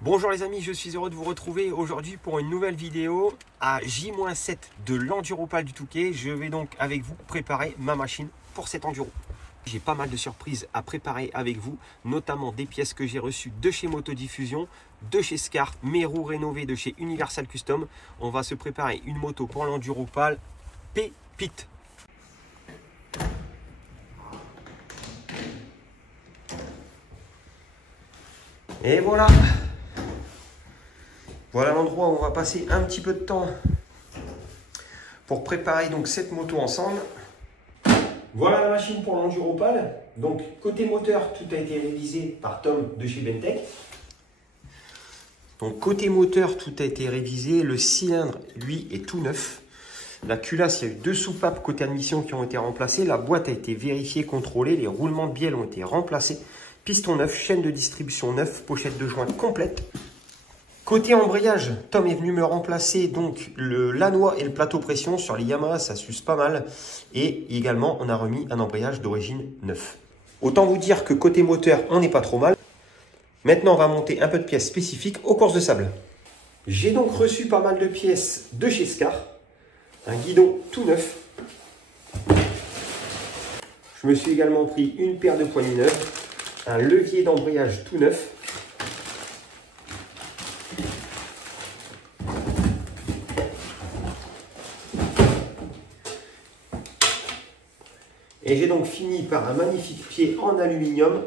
Bonjour les amis, je suis heureux de vous retrouver aujourd'hui pour une nouvelle vidéo à J-7 de l'Enduropal du Touquet. Je vais donc avec vous préparer ma machine pour cet enduro. J'ai pas mal de surprises à préparer avec vous, notamment des pièces que j'ai reçues de chez Motodiffusion, de chez Scar, mes roues rénovées de chez Universal Custom. On va se préparer une moto pour l'Enduropal pépite. Et voilà! Voilà l'endroit où on va passer un petit peu de temps pour préparer donc cette moto ensemble. Voilà la machine pour l'Enduropal. Donc côté moteur, tout a été révisé par Tom de chez Bentech. Donc côté moteur, tout a été révisé. Le cylindre, lui, est tout neuf. La culasse, il y a eu deux soupapes côté admission qui ont été remplacées. La boîte a été vérifiée, contrôlée. Les roulements de bielle ont été remplacés. Piston neuf, chaîne de distribution neuf, pochette de joint complète. Côté embrayage, Tom est venu me remplacer donc l'anois et le plateau pression. Sur les Yamaha, ça s'use pas mal. Et également, on a remis un embrayage d'origine neuf. Autant vous dire que côté moteur, on n'est pas trop mal. Maintenant, on va monter un peu de pièces spécifiques aux courses de sable. J'ai donc reçu pas mal de pièces de chez Scar. Un guidon tout neuf. Je me suis également pris une paire de poignées neuves. Un levier d'embrayage tout neuf. Et j'ai donc fini par un magnifique pied en aluminium.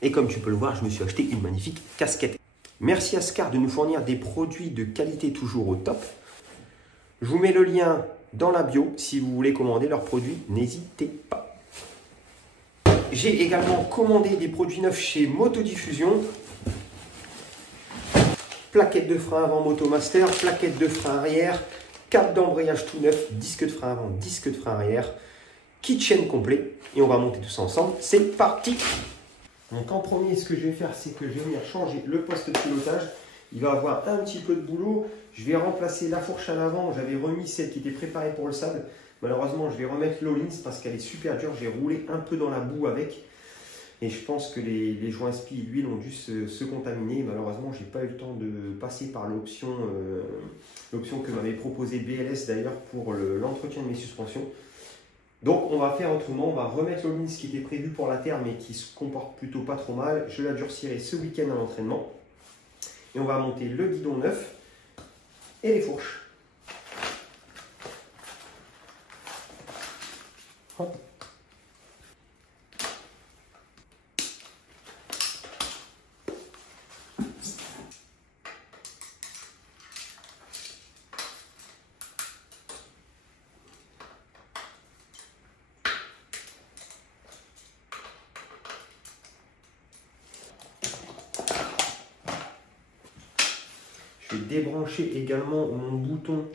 Et comme tu peux le voir, je me suis acheté une magnifique casquette. Merci à Scar de nous fournir des produits de qualité toujours au top. Je vous mets le lien dans la bio si vous voulez commander leurs produits, n'hésitez pas. J'ai également commandé des produits neufs chez Motodiffusion. Plaquette de frein avant Motomaster, plaquette de frein arrière, câble d'embrayage tout neuf, disque de frein avant, disque de frein arrière, kit chaîne complet. Et on va monter tout ça ensemble. C'est parti! Donc en premier, ce que je vais faire, c'est que je vais venir changer le poste de pilotage. Il va avoir un petit peu de boulot. Je vais remplacer la fourche à l'avant. J'avais remis celle qui était préparée pour le sable. Malheureusement, je vais remettre l'Olins parce qu'elle est super dure. J'ai roulé un peu dans la boue avec. Et je pense que les joints spi et l'huile ont dû se contaminer. Malheureusement, je n'ai pas eu le temps de passer par l'option que m'avait proposé BLS d'ailleurs pour l'entretien de mes suspensions. Donc on va faire autrement, on va remettre l'Olins qui était prévu pour la terre mais qui se comporte plutôt pas trop mal. Je la durcirai ce week-end à l'entraînement. Et on va monter le guidon neuf et les fourches. Hop. Je vais débrancher également mon bouton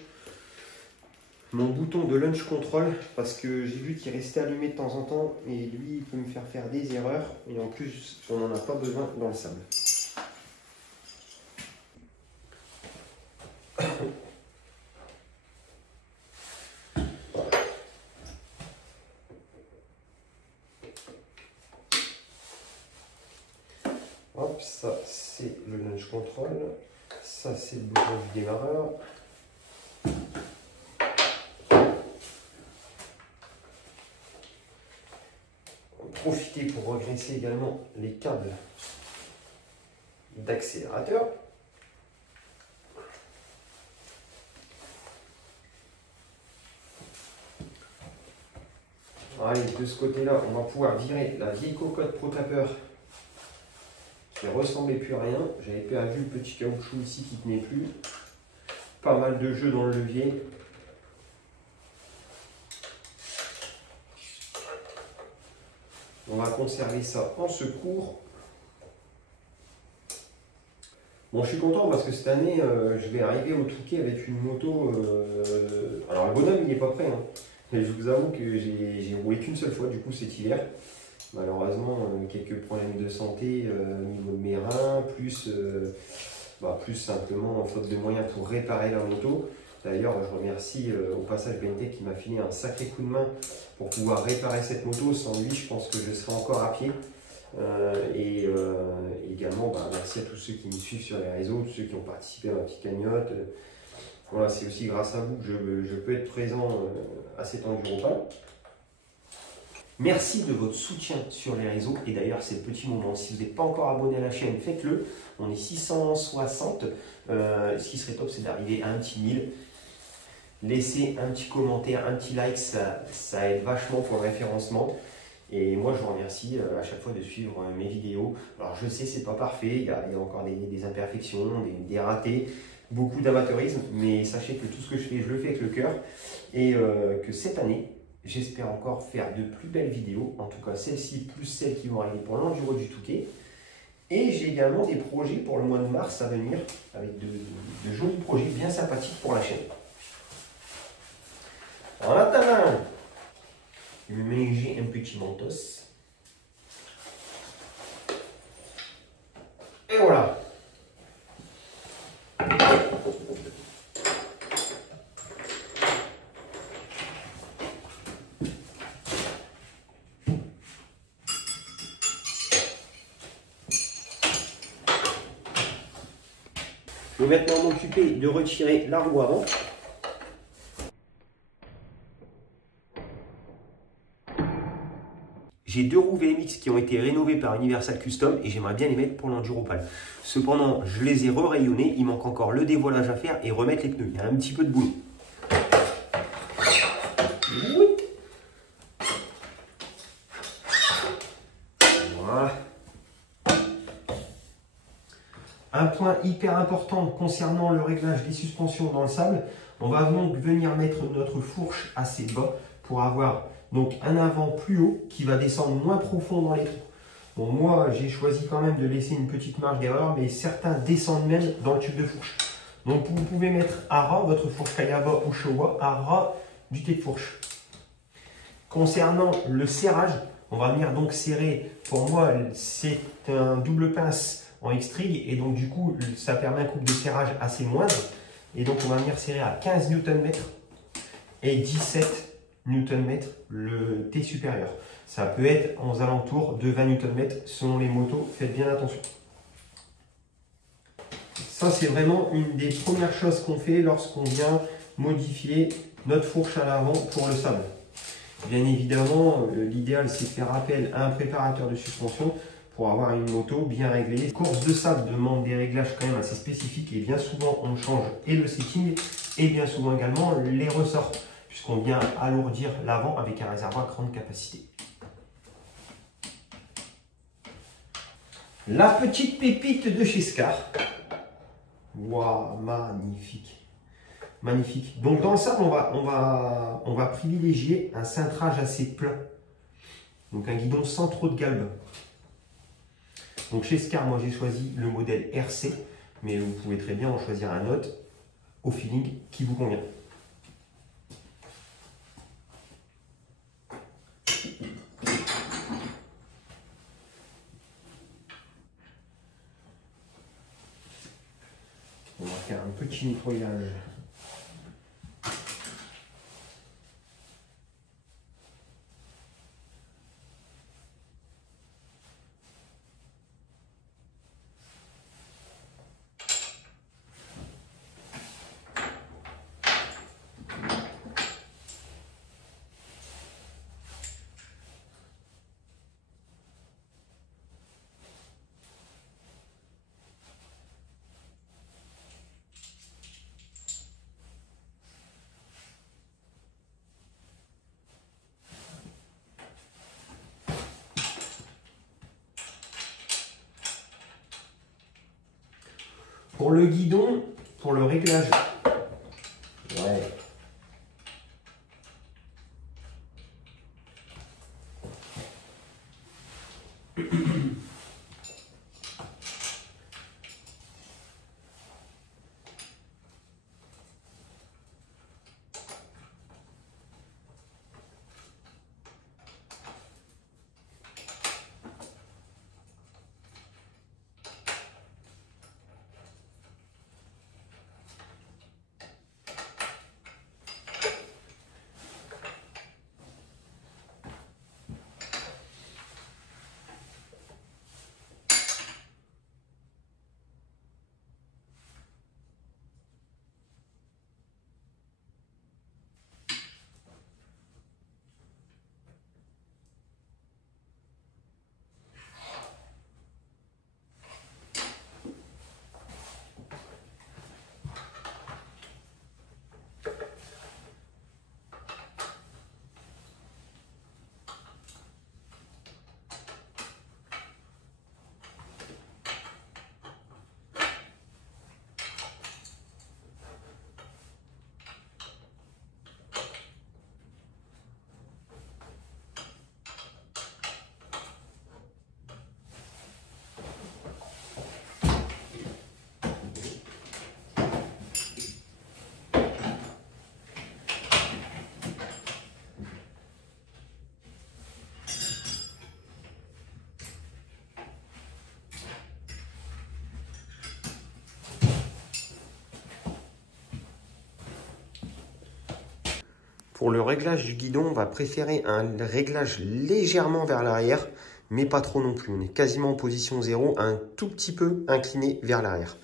de launch control parce que j'ai vu qu'il restait allumé de temps en temps et lui il peut me faire des erreurs et en plus on n'en a pas besoin dans le sable. Hop, ça c'est le launch control. Ça, c'est le bouton du démarreur. Profitez pour regresser également les câbles d'accélérateur. Allez, de ce côté-là, on va pouvoir virer la vieille cocotte ProTapper qui ne ressemblait plus à rien. J'avais perdu le petit caoutchouc ici qui ne tenait plus. Pas mal de jeux dans le levier. On va conserver ça en secours. Bon, je suis content parce que cette année, je vais arriver au Touquet avec une moto. Alors, le bonhomme, il n'est pas prêt. Hein. Mais je vous avoue que j'ai roulé qu'une seule fois, du coup, cet hiver. Malheureusement, quelques problèmes de santé au niveau de mes reins, plus simplement faute de moyens pour réparer la moto. D'ailleurs, je remercie au passage BNT qui m'a filé un sacré coup de main pour pouvoir réparer cette moto. Sans lui, je pense que je serais encore à pied. Également, merci à tous ceux qui me suivent sur les réseaux, tous ceux qui ont participé à ma petite cagnotte. Voilà, c'est aussi grâce à vous que je peux être présent à cet Enduropal. Merci de votre soutien sur les réseaux. Et d'ailleurs, c'est le petit moment. Si vous n'êtes pas encore abonné à la chaîne, faites-le. On est 660. Ce qui serait top, c'est d'arriver à un petit 1000. Laissez un petit commentaire, un petit like, ça aide vachement pour le référencement. Et moi, je vous remercie à chaque fois de suivre mes vidéos. Alors, je sais, c'est pas parfait, il y a encore des imperfections, des ratés, beaucoup d'amateurisme, mais sachez que tout ce que je fais, je le fais avec le cœur. Et que cette année, j'espère encore faire de plus belles vidéos, en tout cas celles-ci, plus celles qui vont arriver pour l'Enduro du Touquet. Et j'ai également des projets pour le mois de mars à venir, avec de jolis projets bien sympathiques pour la chaîne. En attendant, je vais mélanger un petit mentos. Et voilà. Je vais maintenant m'occuper de retirer la roue avant. J'ai deux roues VMX qui ont été rénovées par Universal Custom et j'aimerais bien les mettre pour l'Enduropal. Cependant, je les ai re-rayonnés. Il manque encore le dévoilage à faire et remettre les pneus. Il y a un petit peu de boulot. Voilà. Un point hyper important concernant le réglage des suspensions dans le sable. On va donc venir mettre notre fourche assez bas pour avoir donc un avant plus haut qui va descendre moins profond dans les trous. Bon, moi, j'ai choisi quand même de laisser une petite marge d'erreur, mais certains descendent même dans le tube de fourche. Donc, vous pouvez mettre à ras votre fourche Kayaba ou Showa à ras du thé de fourche. Concernant le serrage, on va venir donc serrer. Pour moi, c'est un double pince en X-Trig et donc du coup, ça permet un couple de serrage assez moindre. Et donc, on va venir serrer à 15 Nm et 17 Nm le T supérieur. Ça peut être aux alentours de 20 Nm selon les motos, faites bien attention. Ça, c'est vraiment une des premières choses qu'on fait lorsqu'on vient modifier notre fourche à l'avant pour le sable. Bien évidemment, l'idéal, c'est de faire appel à un préparateur de suspension pour avoir une moto bien réglée. Les courses de sable demandent des réglages quand même assez spécifiques et bien souvent, on change et le setting et bien souvent également les ressorts, puisqu'on vient alourdir l'avant avec un réservoir grande capacité. La petite pépite de chez Scar. Waouh, magnifique. Magnifique. Donc dans le sable, on va privilégier un cintrage assez plat. Donc un guidon sans trop de galbe. Donc chez Scar, moi j'ai choisi le modèle RC, mais vous pouvez très bien en choisir un autre au feeling qui vous convient. On va faire un petit nettoyage. Pour le guidon, pour le réglage, ouais. Pour le réglage du guidon, on va préférer un réglage légèrement vers l'arrière, mais pas trop non plus. On est quasiment en position 0, un tout petit peu incliné vers l'arrière.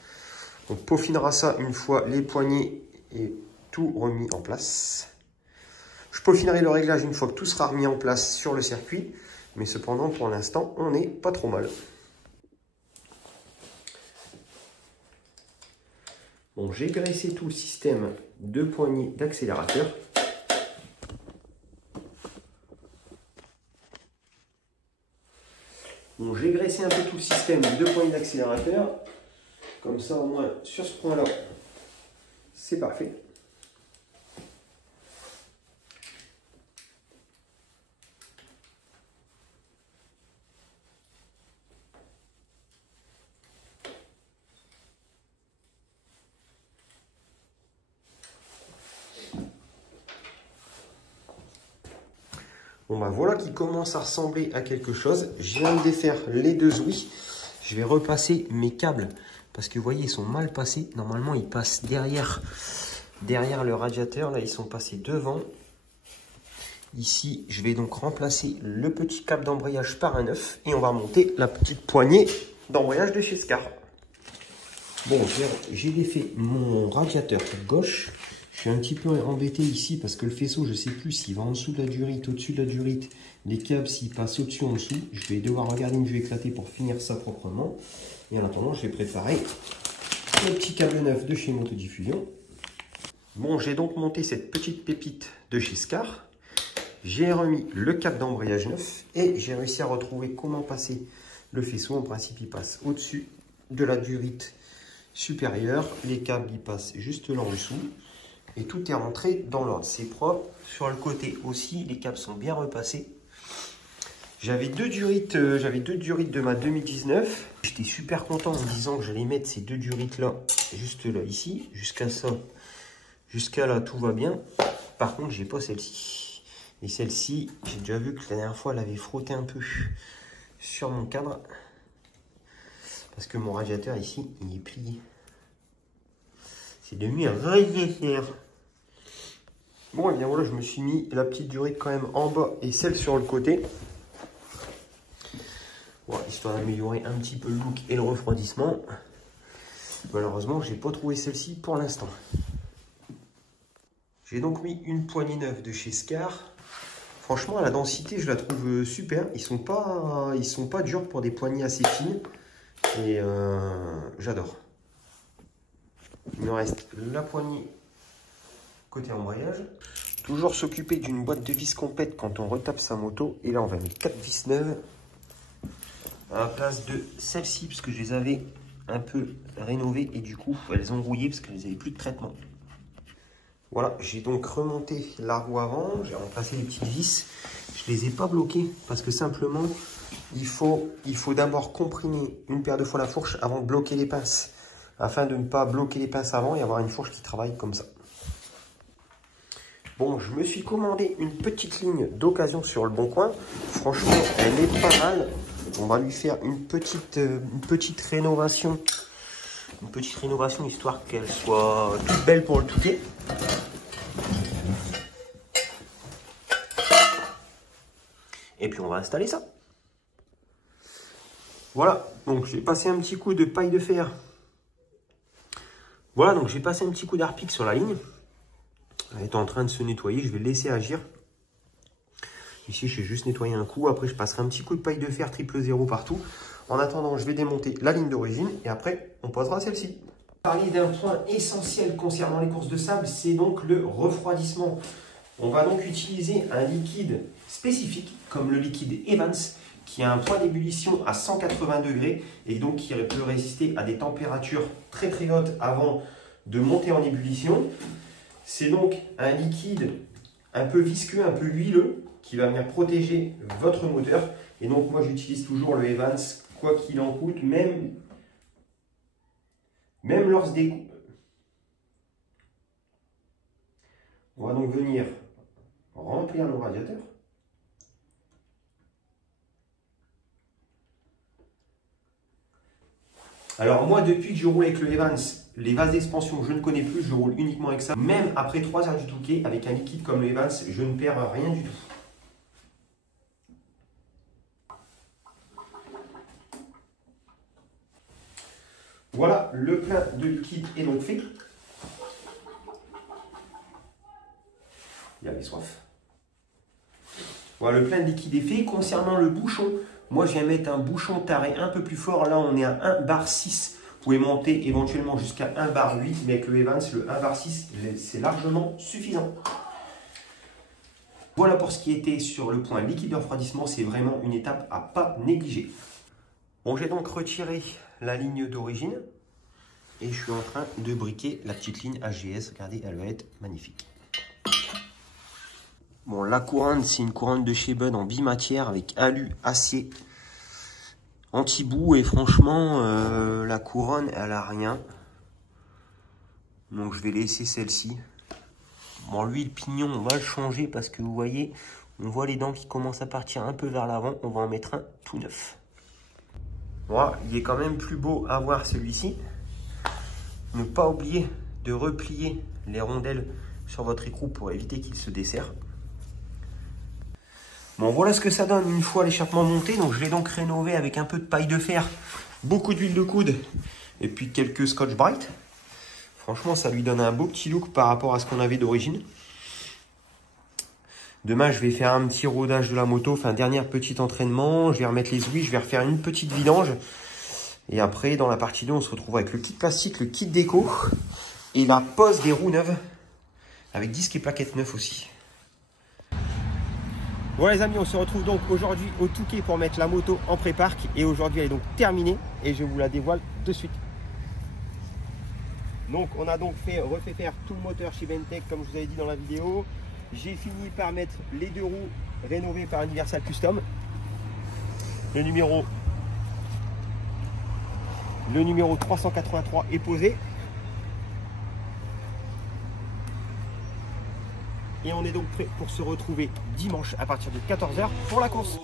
On peaufinera ça une fois les poignées et tout remis en place. Je peaufinerai le réglage une fois que tout sera remis en place sur le circuit, mais cependant pour l'instant on n'est pas trop mal. Bon, j'ai graissé tout le système de poignées d'accélérateur. Bon, j'ai graissé un peu tout le système de poignées d'accélérateur. Comme ça, au moins, sur ce point-là, c'est parfait. Bon bah voilà qui commence à ressembler à quelque chose. Je viens de défaire les deux ouïes. Je vais repasser mes câbles parce que vous voyez ils sont mal passés. Normalement ils passent derrière le radiateur. Là ils sont passés devant. Ici je vais donc remplacer le petit câble d'embrayage par un neuf et on va remonter la petite poignée d'embrayage de chez Scar. Bon, j'ai défait mon radiateur gauche. Je suis un petit peu embêté ici parce que le faisceau, je ne sais plus s'il va en dessous de la durite, au-dessus de la durite. Les câbles, s'ils passent au-dessus, en dessous. Je vais devoir regarder une vue éclatée pour finir ça proprement. Et en attendant, je vais préparer le petit câble neuf de chez Motodiffusion. Bon, j'ai donc monté cette petite pépite de chez Scar. J'ai remis le câble d'embrayage neuf et j'ai réussi à retrouver comment passer le faisceau. En principe, il passe au-dessus de la durite supérieure. Les câbles, ils passent juste là en dessous. Et tout est rentré dans l'ordre, c'est propre. Sur le côté aussi, les câbles sont bien repassés. J'avais deux durites de ma 2019. J'étais super content en me disant que j'allais mettre ces deux durites là, juste là, ici, jusqu'à ça. Jusqu'à là, tout va bien. Par contre, j'ai pas celle-ci. Et celle-ci, j'ai déjà vu que la dernière fois, elle avait frotté un peu sur mon cadre. Parce que mon radiateur ici, il est plié. C'est devenu un radiateur. Bon, et bien voilà, je me suis mis la petite durite quand même en bas et celle sur le côté. Voilà, histoire d'améliorer un petit peu le look et le refroidissement. Malheureusement, je n'ai pas trouvé celle-ci pour l'instant. J'ai donc mis une poignée neuve de chez Scar. Franchement, la densité, je la trouve super. Ils sont pas durs pour des poignées assez fines. Et j'adore. Il me reste la poignée côté embrayage. Toujours s'occuper d'une boîte de vis complète quand on retape sa moto. Et là, on va mettre 4 vis neuves à la place de celles-ci, parce que je les avais un peu rénovées et du coup, elles ont rouillé parce qu'elles n'avaient plus de traitement. Voilà, j'ai donc remonté la roue avant. J'ai remplacé les petites vis. Je ne les ai pas bloquées parce que simplement, il faut d'abord comprimer une paire de fois la fourche avant de bloquer les pinces. Afin de ne pas bloquer les pinces avant et avoir une fourche qui travaille comme ça. Bon, je me suis commandé une petite ligne d'occasion sur le Bon Coin. Franchement, elle est pas mal. On va lui faire une petite rénovation. Une petite rénovation histoire qu'elle soit toute belle pour le touquet. Et puis on va installer ça. Voilà, donc j'ai passé un petit coup de paille de fer. Voilà, donc j'ai passé un petit coup d'harpic sur la ligne. Elle est en train de se nettoyer, je vais le laisser agir. Ici, j'ai juste nettoyé un coup. Après, je passerai un petit coup de paille de fer 000 partout. En attendant, je vais démonter la ligne d'origine et après, on posera celle-ci. Parler d'un point essentiel concernant les courses de sable, c'est donc le refroidissement. On va donc utiliser un liquide spécifique, comme le liquide Evans, qui a un point d'ébullition à 180 degrés et donc qui peut résister à des températures très très hautes avant de monter en ébullition. C'est donc un liquide un peu visqueux, un peu huileux, qui va venir protéger votre moteur. Et donc moi j'utilise toujours le Evans, quoi qu'il en coûte, même lors des coups. On va donc venir remplir le radiateur. Alors moi, depuis que je roule avec le Evans, les vases d'expansion, je ne connais plus, je roule uniquement avec ça. Même après 3 heures du Touquet, avec un liquide comme le Evans, je ne perds rien du tout. Voilà, le plein de liquide est donc fait. Il y avait soif. Voilà, le plein de liquide est fait. Concernant le bouchon, moi je viens mettre un bouchon taré un peu plus fort. Là, on est à 1 bar 6. Vous pouvez monter éventuellement jusqu'à 1 bar 8, mais avec le Evans, le 1 bar 6, c'est largement suffisant. Voilà pour ce qui était sur le point liquide de refroidissement. C'est vraiment une étape à pas négliger. Bon, j'ai donc retiré la ligne d'origine et je suis en train de briquer la petite ligne HGS. Regardez, elle va être magnifique. Bon, la couronne, c'est une couronne de chez Bud en bimatière avec alu, acier, anti-bout. Et franchement, la couronne, elle a rien. Donc, je vais laisser celle-ci. Bon, lui, le pignon, on va le changer parce que vous voyez, on voit les dents qui commencent à partir un peu vers l'avant. On va en mettre un tout neuf. Voilà, il est quand même plus beau à voir celui-ci. Ne pas oublier de replier les rondelles sur votre écrou pour éviter qu'il se desserre. Bon, voilà ce que ça donne une fois l'échappement monté. Donc, je l'ai donc rénové avec un peu de paille de fer, beaucoup d'huile de coude et puis quelques Scotch-Brite. Franchement, ça lui donne un beau petit look par rapport à ce qu'on avait d'origine. Demain, je vais faire un petit rodage de la moto, enfin, dernier petit entraînement. Je vais remettre les ouïes, je vais refaire une petite vidange. Et après, dans la partie 2, on se retrouve avec le kit plastique, le kit déco et la pose des roues neuves avec disque et plaquettes neuves aussi. Bon les amis, on se retrouve donc aujourd'hui au Touquet pour mettre la moto en pré-parc. Et aujourd'hui, elle est donc terminée et je vous la dévoile de suite. Donc, on a donc refait faire tout le moteur chez Bentech comme je vous avais dit dans la vidéo. J'ai fini par mettre les 2 roues rénovées par Universal Custom. Le numéro 383 est posé. Et on est donc prêt pour se retrouver dimanche à partir de 14 h pour la course.